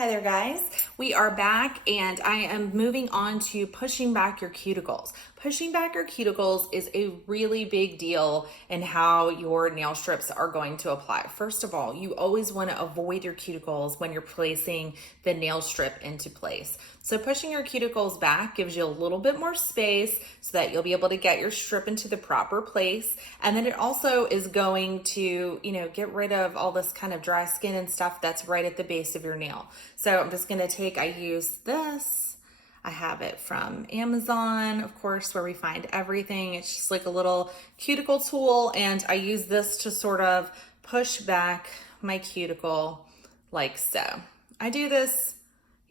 Hi there guys, we are back and I am moving on to pushing back your cuticles. Pushing back your cuticles is a really big deal in how your nail strips are going to apply. First of all, you always want to avoid your cuticles when you're placing the nail strip into place. So pushing your cuticles back gives you a little bit more space so that you'll be able to get your strip into the proper place. And then it also is going to, get rid of all this kind of dry skin and stuff that's right at the base of your nail. So I'm just going to I use this. I have it from Amazon, of course, where we find everything. It's just like a little cuticle tool, and I use this to sort of push back my cuticle like so. I do this,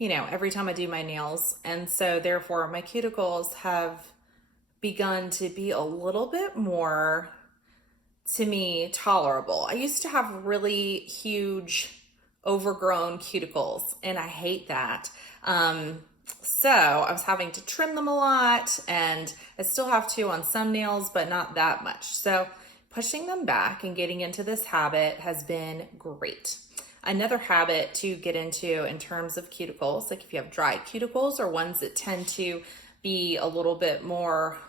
every time I do my nails, and so therefore my cuticles have begun to be a little bit more, to me, tolerable. I used to have really huge overgrown cuticles, and I hate that. So I was having to trim them a lot, and I still have to on some nails, but not that much. So pushing them back and getting into this habit has been great. Another habit to get into in terms of cuticles, like if you have dry cuticles or ones that tend to be a little bit more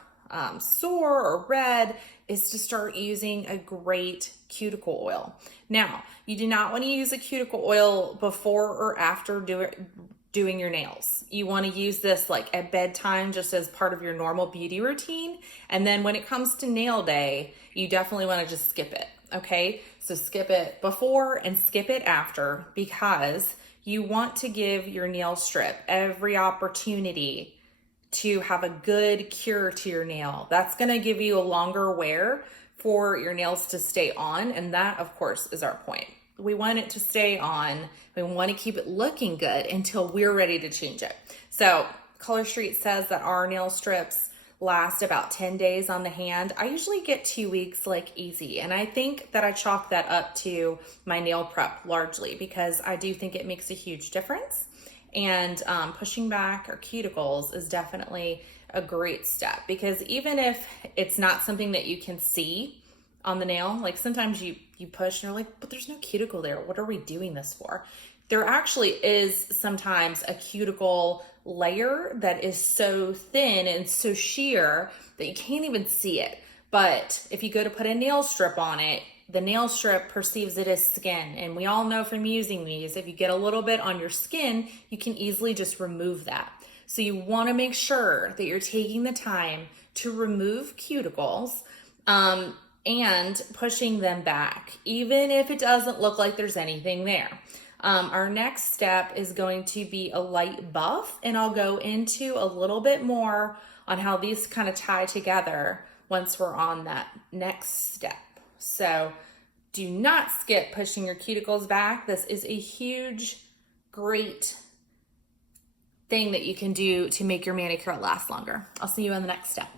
sore or red, is to start using a great cuticle oil. Now, you do not want to use a cuticle oil before or after doing your nails. You want to use this like at bedtime, just as part of your normal beauty routine. And then when it comes to nail day, you definitely want to just skip it. Okay. So skip it before and skip it after, because you want to give your nail strip every opportunity to have a good cure to your nail. That's going to give you a longer wear for your nails to stay on. And that, of course, is our point. We want it to stay on. We want to keep it looking good until we're ready to change it. So Color Street says that our nail strips last about 10 days on the hand. I usually get 2 weeks, like easy. And I think that I chalk that up to my nail prep largely, because I do think it makes a huge difference. And pushing back our cuticles is definitely a great step, because even if it's not something that you can see on the nail, like sometimes you push and you're like, but there's no cuticle there. What are we doing this for? There actually is sometimes a cuticle layer that is so thin and so sheer that you can't even see it. But if you go to put a nail strip on it, the nail strip perceives it as skin. And we all know from using these, if you get a little bit on your skin, you can easily just remove that. So you want to make sure that you're taking the time to remove cuticles and pushing them back, even if it doesn't look like there's anything there. Our next step is going to be a light buff, and I'll go into a little bit more on how these kind of tie together once we're on that next step. So do not skip pushing your cuticles back. This is a huge, great thing that you can do to make your manicure last longer. I'll see you on the next step.